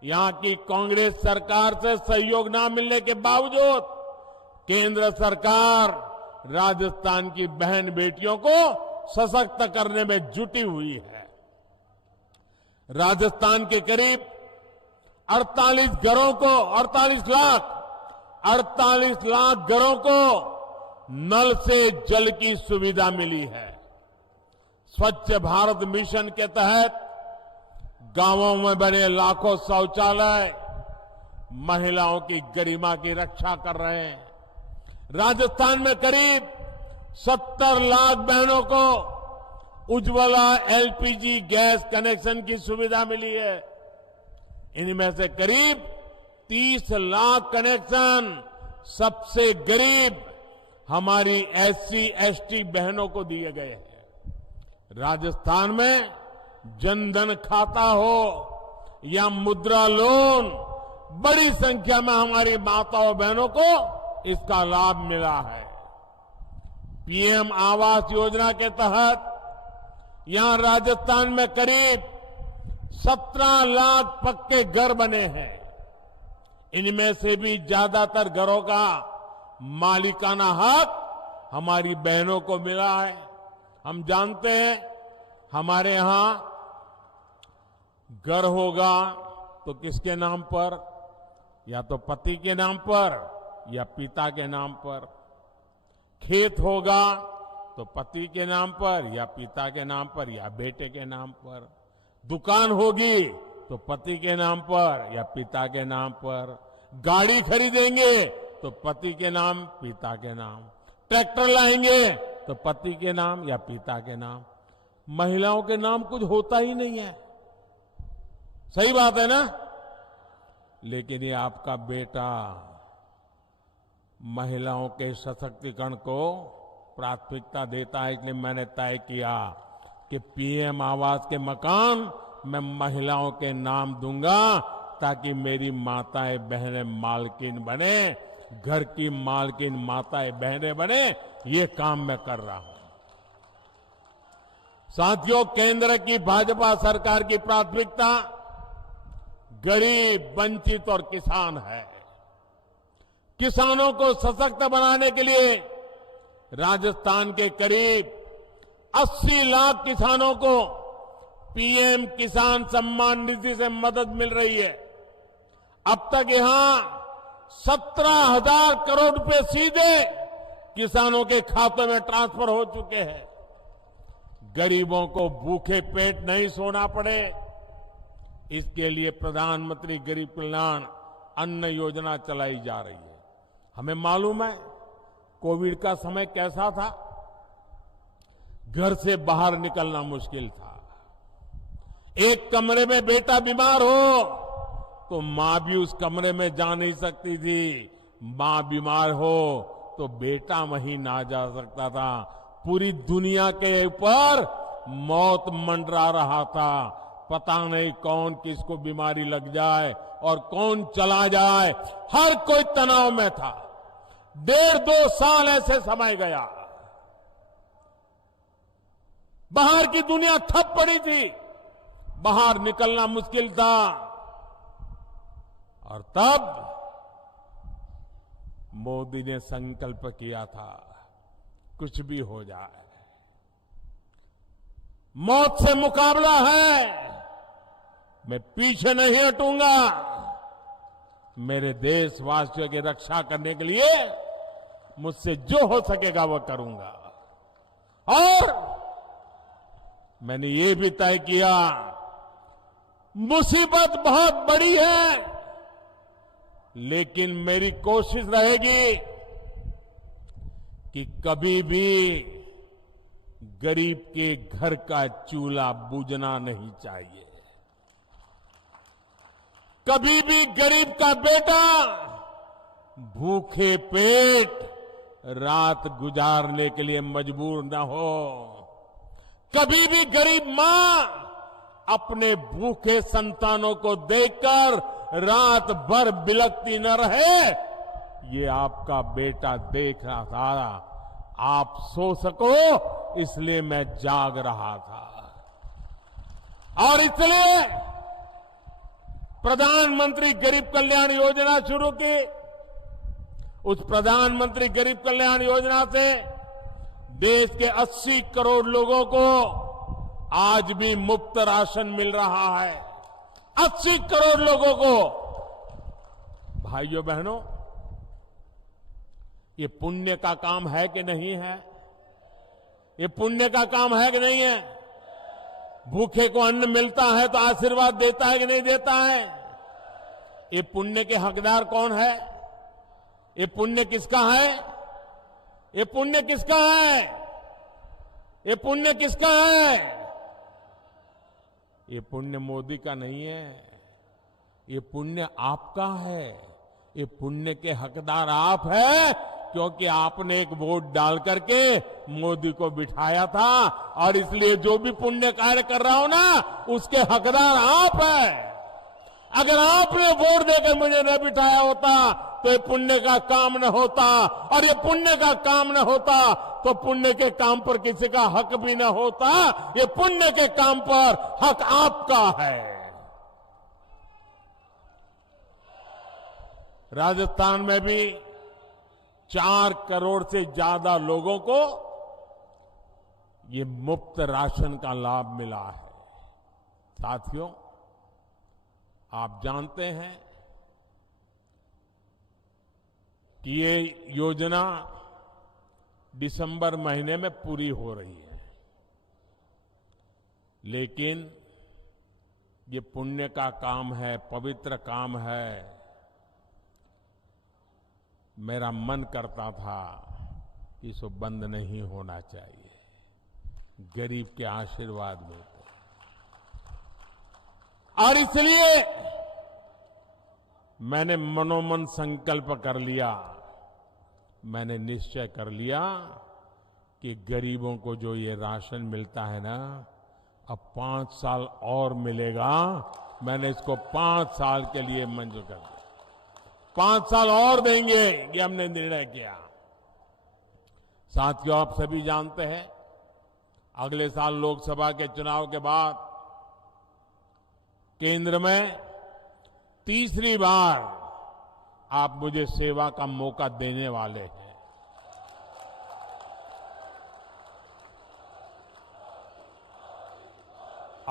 यहां की कांग्रेस सरकार से सहयोग न मिलने के बावजूद केंद्र सरकार राजस्थान की बहन बेटियों को सशक्त करने में जुटी हुई है। राजस्थान के करीब 48 लाख घरों को नल से जल की सुविधा मिली है। स्वच्छ भारत मिशन के तहत गांवों में बने लाखों शौचालय महिलाओं की गरिमा की रक्षा कर रहे हैं। राजस्थान में करीब 70 लाख बहनों को उज्ज्वला एलपीजी गैस कनेक्शन की सुविधा मिली है। इनमें से करीब 30 लाख कनेक्शन सबसे गरीब हमारी एससी एसटी बहनों को दिए गए हैं। राजस्थान में जनधन खाता हो या मुद्रा लोन, बड़ी संख्या में हमारी माताओं बहनों को इसका लाभ मिला है। पीएम आवास योजना के तहत यहां राजस्थान में करीब 17 लाख पक्के घर बने हैं। इनमें से भी ज्यादातर घरों का मालिकाना हक हमारी बहनों को मिला है। हम जानते हैं हमारे यहां घर होगा तो किसके नाम पर, या तो पति के नाम पर या पिता के नाम पर। खेत होगा तो पति के नाम पर या पिता के नाम पर या बेटे के नाम पर। दुकान होगी तो पति के नाम पर या पिता के नाम पर। गाड़ी खरीदेंगे तो पति के नाम पिता के नाम। ट्रैक्टर लाएंगे तो पति के नाम या पिता के नाम। महिलाओं के नाम कुछ होता ही नहीं है। सही बात है ना? लेकिन ये आपका बेटा महिलाओं के सशक्तिकरण को प्राथमिकता देता है। इसलिए मैंने तय किया कि पीएम आवास के मकान मैं महिलाओं के नाम दूंगा, ताकि मेरी माताएं बहनें मालकिन बने, घर की मालकिन माताएं बहनें बने। ये काम मैं कर रहा हूं। साथियों, केंद्र की भाजपा सरकार की प्राथमिकता गरीब, वंचित और किसान है। किसानों को सशक्त बनाने के लिए राजस्थान के करीब 80 लाख किसानों को पीएम किसान सम्मान निधि से मदद मिल रही है। अब तक यहां 17,000 करोड़ रुपए सीधे किसानों के खातों में ट्रांसफर हो चुके हैं। गरीबों को भूखे पेट नहीं सोना पड़े, इसके लिए प्रधानमंत्री गरीब कल्याण अन्न योजना चलाई जा रही है। हमें मालूम है कोविड का समय कैसा था। घर से बाहर निकलना मुश्किल था। एक कमरे में बेटा बीमार हो तो मां भी उस कमरे में जा नहीं सकती थी। मां बीमार हो तो बेटा वहीं ना जा सकता था। पूरी दुनिया के ऊपर मौत मंडरा रहा था। पता नहीं कौन किसको बीमारी लग जाए और कौन चला जाए। हर कोई तनाव में था। 1.5-2 साल ऐसे समय गया। बाहर की दुनिया ठप पड़ी थी, बाहर निकलना मुश्किल था। और तब मोदी ने संकल्प किया था, कुछ भी हो जाए, मौत से मुकाबला है, मैं पीछे नहीं हटूंगा। मेरे देशवासियों की रक्षा करने के लिए मुझसे जो हो सकेगा वो करूंगा। और मैंने ये भी तय किया, मुसीबत बहुत बड़ी है, लेकिन मेरी कोशिश रहेगी कि कभी भी गरीब के घर का चूल्हा बुझना नहीं चाहिए। कभी भी गरीब का बेटा भूखे पेट रात गुजारने के लिए मजबूर न हो। कभी भी गरीब मां अपने भूखे संतानों को देखकर रात भर बिलखती न रहे। ये आपका बेटा देख रहा था। आप सो सको इसलिए मैं जाग रहा था। और इसलिए प्रधानमंत्री गरीब कल्याण योजना शुरू की। उस प्रधानमंत्री गरीब कल्याण योजना से देश के 80 करोड़ लोगों को आज भी मुफ्त राशन मिल रहा है। 80 करोड़ लोगों को। भाइयों बहनों, ये पुण्य का काम है कि नहीं है? ये पुण्य का काम है कि नहीं है? भूखे को अन्न मिलता है तो आशीर्वाद देता है कि नहीं देता है? ये पुण्य के हकदार कौन है? ये पुण्य किसका है? ये पुण्य किसका है? ये पुण्य किसका है? ये पुण्य मोदी का नहीं है। ये पुण्य आपका है। ये पुण्य के हकदार आप हैं, क्योंकि आपने एक वोट डाल करके मोदी को बिठाया था, और इसलिए जो भी पुण्य कार्य कर रहा हो ना, उसके हकदार आप हैं। अगर आपने वोट देकर मुझे न बिठाया होता तो ये पुण्य का काम न होता, और ये पुण्य का काम न होता तो पुण्य के काम पर किसी का हक भी न होता। ये पुण्य के काम पर हक आपका है। राजस्थान में भी 4 करोड़ से ज्यादा लोगों को ये मुफ्त राशन का लाभ मिला है। साथियों, आप जानते हैं कि ये योजना दिसंबर महीने में पूरी हो रही है, लेकिन ये पुण्य का काम है, पवित्र काम है। मेरा मन करता था कि इसको बंद नहीं होना चाहिए। गरीब के आशीर्वाद मिलते, और इसलिए मैंने मनोमन संकल्प कर लिया, मैंने निश्चय कर लिया कि गरीबों को जो ये राशन मिलता है ना, अब 5 साल और मिलेगा। मैंने इसको 5 साल के लिए मंजूर कर दिया। 5 साल और देंगे, ये हमने निर्णय किया। साथियों, आप सभी जानते हैं, अगले साल लोकसभा के चुनाव के बाद केंद्र में तीसरी बार आप मुझे सेवा का मौका देने वाले हैं।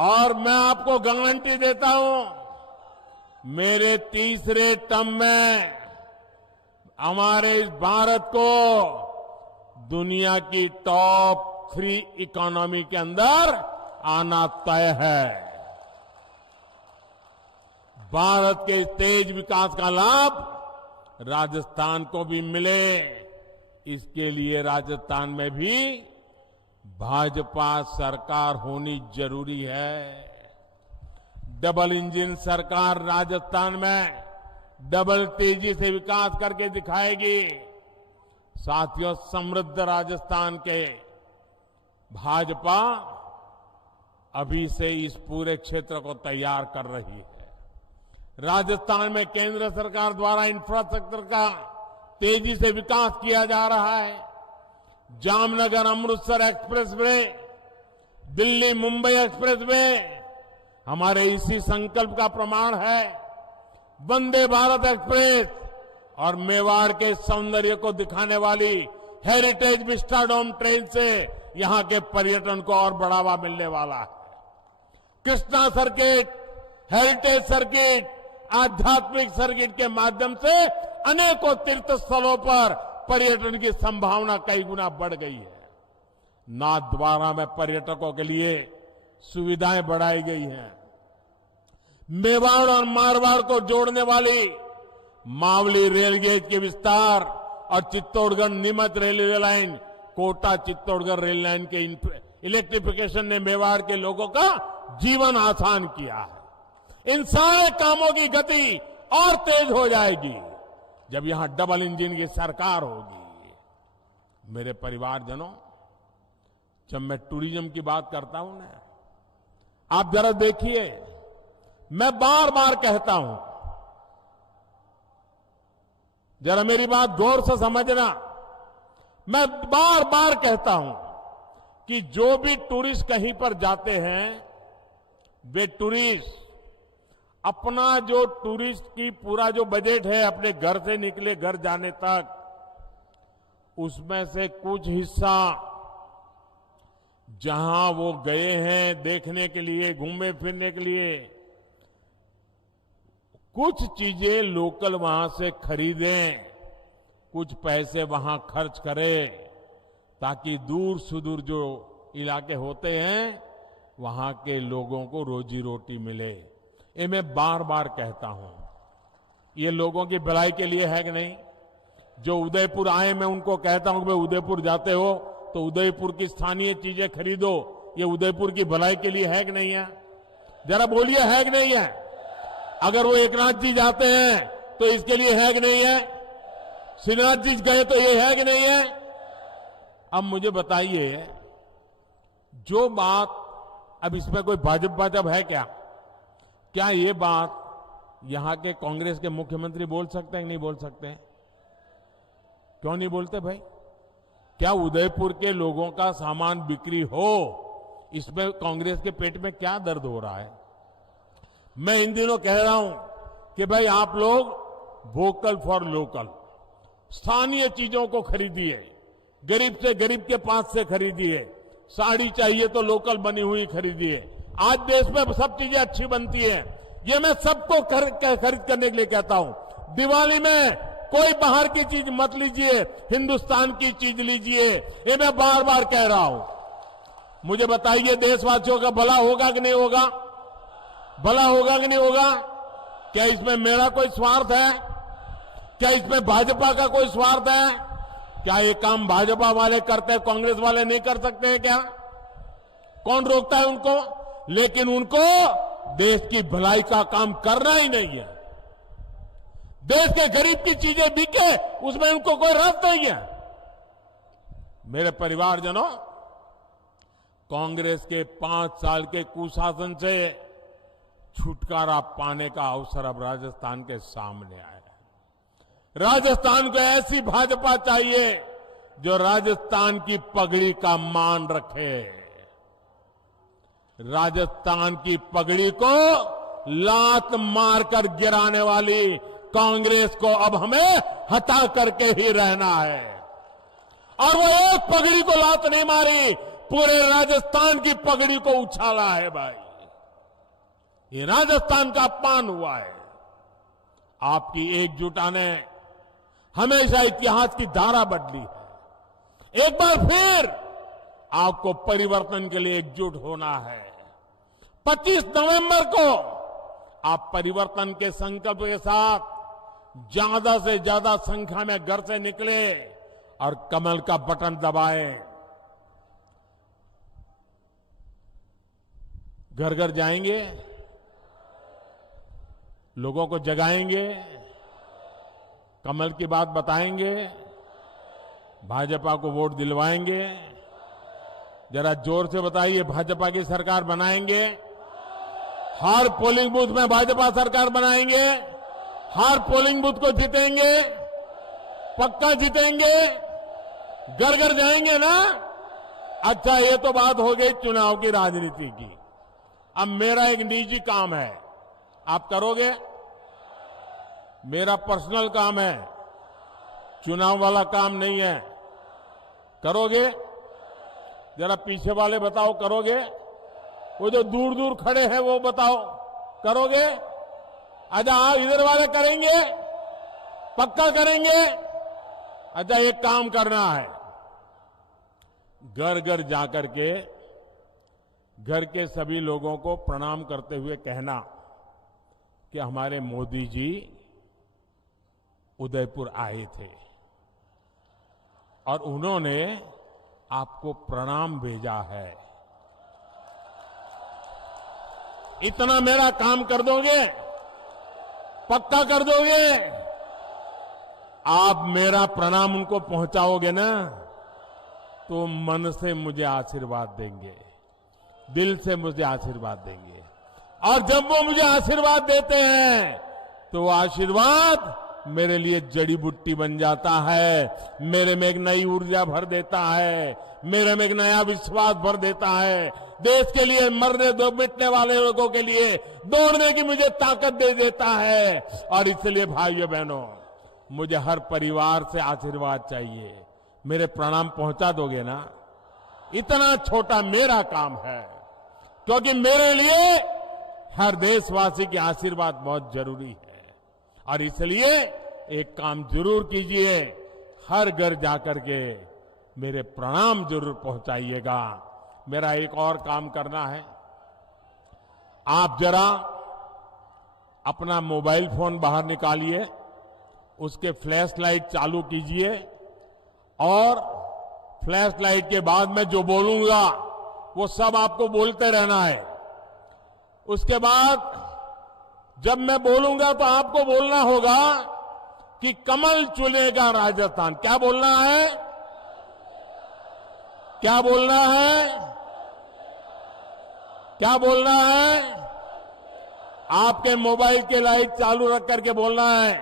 और मैं आपको गारंटी देता हूं, मेरे तीसरे टर्म में हमारे इस भारत को दुनिया की टॉप 3 इकोनॉमी के अंदर आना तय है। भारत के तेज विकास का लाभ राजस्थान को भी मिले, इसके लिए राजस्थान में भी भाजपा सरकार होनी जरूरी है। डबल इंजन सरकार राजस्थान में डबल तेजी से विकास करके दिखाएगी। साथियों, समृद्ध राजस्थान के भाजपा अभी से इस पूरे क्षेत्र को तैयार कर रही है। राजस्थान में केंद्र सरकार द्वारा इंफ्रास्ट्रक्चर का तेजी से विकास किया जा रहा है। जामनगर अमृतसर एक्सप्रेसवे, दिल्ली मुंबई एक्सप्रेसवे हमारे इसी संकल्प का प्रमाण है। वंदे भारत एक्सप्रेस और मेवाड़ के सौंदर्य को दिखाने वाली हेरिटेज विस्टाडोम ट्रेन से यहां के पर्यटन को और बढ़ावा मिलने वाला है। कृष्णा सर्किट, हेरिटेज सर्किट, आध्यात्मिक सर्किट के माध्यम से अनेकों तीर्थ स्थलों पर पर्यटन की संभावना कई गुना बढ़ गई है। नाथद्वारा में पर्यटकों के लिए सुविधाएं बढ़ाई गई हैं। मेवाड़ और मारवाड़ को जोड़ने वाली मावली रेलगेज के विस्तार और Chittorgarh Neemuch railway line, Kota Chittorgarh rail line के इलेक्ट्रिफिकेशन ने मेवाड़ के लोगों का जीवन आसान किया है। इन सारे कामों की गति और तेज हो जाएगी जब यहां डबल इंजन की सरकार होगी। मेरे परिवारजनों, जब मैं टूरिज्म की बात करता हूं ना, आप जरा देखिए, मैं बार बार कहता हूं, जरा मेरी बात गौर से समझना, मैं बार बार कहता हूं कि जो भी टूरिस्ट कहीं पर जाते हैं, वे टूरिस्ट अपना जो टूरिस्ट की पूरा जो बजट है अपने घर से निकले घर जाने तक, उसमें से कुछ हिस्सा जहां वो गए हैं देखने के लिए, घूमने फिरने के लिए, कुछ चीजें लोकल वहां से खरीदें, कुछ पैसे वहां खर्च करें, ताकि दूर सुदूर जो इलाके होते हैं वहां के लोगों को रोजी रोटी मिले। ये मैं बार बार कहता हूं, ये लोगों की भलाई के लिए है कि नहीं? जो उदयपुर आए, मैं उनको कहता हूं कि भाई उदयपुर जाते हो तो उदयपुर की स्थानीय चीजें खरीदो। ये उदयपुर की भलाई के लिए है कि नहीं है? जरा बोलिए, है कि नहीं है? अगर वो एकनाथ जी जाते हैं तो इसके लिए है कि नहीं है? श्रीनाथ जी गए तो ये है कि नहीं है? अब मुझे बताइए, जो बात, अब इसमें कोई भाजपा है क्या? क्या ये बात यहां के कांग्रेस के मुख्यमंत्री बोल सकते हैं कि नहीं बोल सकते हैं? क्यों नहीं बोलते भाई? क्या उदयपुर के लोगों का सामान बिक्री हो, इसमें कांग्रेस के पेट में क्या दर्द हो रहा है? मैं इन दिनों कह रहा हूं कि भाई आप लोग वोकल फॉर लोकल, स्थानीय चीजों को खरीदिए, गरीब से गरीब के पास से खरीदिए। साड़ी चाहिए तो लोकल बनी हुई खरीदिए। आज देश में सब चीजें अच्छी बनती है। ये मैं सबको खरीद करने के लिए कहता हूं। दिवाली में कोई बाहर की चीज मत लीजिए, हिंदुस्तान की चीज लीजिए। ये मैं बार बार कह रहा हूं। मुझे बताइए, देशवासियों का भला होगा कि नहीं होगा? भला होगा कि नहीं होगा? क्या इसमें मेरा कोई स्वार्थ है? क्या इसमें भाजपा का कोई स्वार्थ है? क्या ये काम भाजपा वाले करते हैं, कांग्रेस वाले नहीं कर सकते हैं क्या? कौन रोकता है उनको? लेकिन उनको देश की भलाई का काम करना ही नहीं है। देश के गरीब की चीजें बिके, उसमें उनको कोई रस नहीं है। मेरे परिवारजनों, कांग्रेस के 5 साल के कुशासन से छुटकारा पाने का अवसर अब राजस्थान के सामने आया है। राजस्थान को ऐसी भाजपा चाहिए जो राजस्थान की पगड़ी का मान रखे। राजस्थान की पगड़ी को लात मारकर गिराने वाली कांग्रेस को अब हमें हटा करके ही रहना है। और वो एक पगड़ी को लात नहीं मारी, पूरे राजस्थान की पगड़ी को उछाला है भाई। ये राजस्थान का अपमान हुआ है। आपकी एकजुटता ने हमेशा इतिहास की धारा बदली है। एक बार फिर आपको परिवर्तन के लिए एकजुट होना है। 25 नवंबर को आप परिवर्तन के संकल्प के साथ ज्यादा से ज्यादा संख्या में घर से निकले और कमल का बटन दबाएं। घर घर जाएंगे, लोगों को जगाएंगे, कमल की बात बताएंगे, भाजपा को वोट दिलवाएंगे। जरा जोर से बताइए, भाजपा की सरकार बनाएंगे? हर पोलिंग बूथ में भाजपा सरकार बनाएंगे? हर पोलिंग बूथ को जीतेंगे? पक्का जीतेंगे? घर घर जाएंगे ना? अच्छा, ये तो बात हो गई चुनाव की राजनीति की। अब मेरा एक निजी काम है, आप करोगे? मेरा पर्सनल काम है, चुनाव वाला काम नहीं है। करोगे? जरा पीछे वाले बताओ, करोगे? वो जो दूर दूर खड़े हैं वो बताओ, करोगे? अच्छा, आप इधर वाले करेंगे? पक्का करेंगे? अच्छा, एक काम करना है, घर घर जाकर के घर के सभी लोगों को प्रणाम करते हुए कहना कि हमारे मोदी जी उदयपुर आए थे और उन्होंने आपको प्रणाम भेजा है। इतना मेरा काम कर दोगे? पक्का कर दोगे? आप मेरा प्रणाम उनको पहुंचाओगे ना, तो मन से मुझे आशीर्वाद देंगे, दिल से मुझे आशीर्वाद देंगे। और जब वो मुझे आशीर्वाद देते हैं तो आशीर्वाद मेरे लिए जड़ी बूटी बन जाता है, मेरे में एक नई ऊर्जा भर देता है, मेरे में एक नया विश्वास भर देता है। देश के लिए मरने दो मिटने वाले लोगों के लिए दौड़ने की मुझे ताकत दे देता है। और इसलिए भाइयों बहनों, मुझे हर परिवार से आशीर्वाद चाहिए। मेरे प्रणाम पहुंचा दोगे ना? इतना छोटा मेरा काम है, क्योंकि मेरे लिए हर देशवासी के आशीर्वाद बहुत जरूरी है। और इसलिए एक काम जरूर कीजिए, हर घर जाकर के मेरे प्रणाम जरूर पहुंचाइएगा। मेरा एक और काम करना है, आप जरा अपना मोबाइल फोन बाहर निकालिए, उसके फ्लैश लाइट चालू कीजिए और फ्लैश लाइट के बाद में जो बोलूंगा वो सब आपको बोलते रहना है। उसके बाद जब मैं बोलूंगा तो आपको बोलना होगा कि कमल चुनेगा राजस्थान। क्या बोलना है? क्या बोलना है? क्या बोलना है? आपके मोबाइल के लाइट चालू रख करके बोलना है।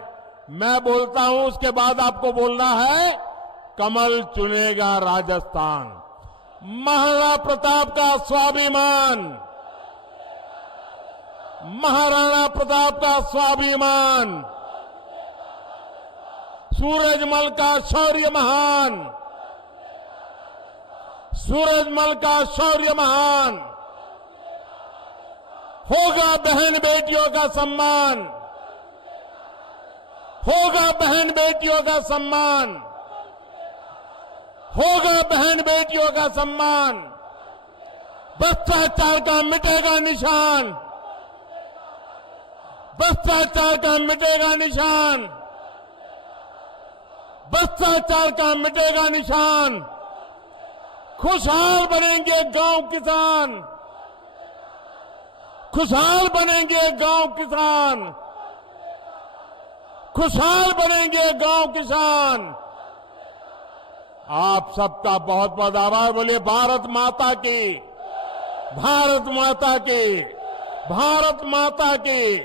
मैं बोलता हूं, उसके बाद आपको बोलना है कमल चुनेगा राजस्थान। महाराणा प्रताप का स्वाभिमान, महाराणा प्रताप का स्वाभिमान, सूरजमल का शौर्य महान, सूरजमल का शौर्य महान। होगा बहन बेटियों का सम्मान, होगा बहन बेटियों का सम्मान, होगा बहन बेटियों का सम्मान। भ्रष्टाचार का मिटेगा निशान, भ्रष्टाचार का मिटेगा निशान, भ्रष्टाचार का मिटेगा निशान। खुशहाल बनेंगे गांव किसान, खुशहाल बनेंगे गांव किसान, खुशहाल बनेंगे गांव किसान। आप सबका बहुत बहुत आभार। बोलिए भारत माता की, भारत माता की, भारत माता की।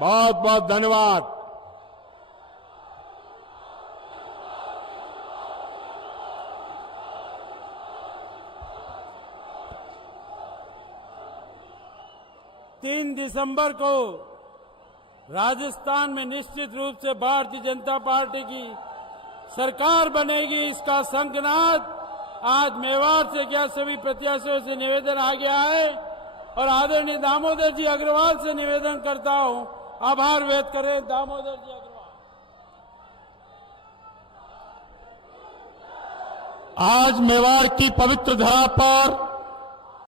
बहुत बहुत धन्यवाद। तीन दिसंबर को राजस्थान में निश्चित रूप से भारतीय जनता पार्टी की सरकार बनेगी, इसका शंखनाद आज मेवाड़ से क्या सभी प्रत्याशियों से निवेदन आ गया है। और आदरणीय दामोदर जी अग्रवाल से निवेदन करता हूं, आभार व्यक्त करें दामोदर जी अग्रवाल। आज मेवाड़ की पवित्र धरा पर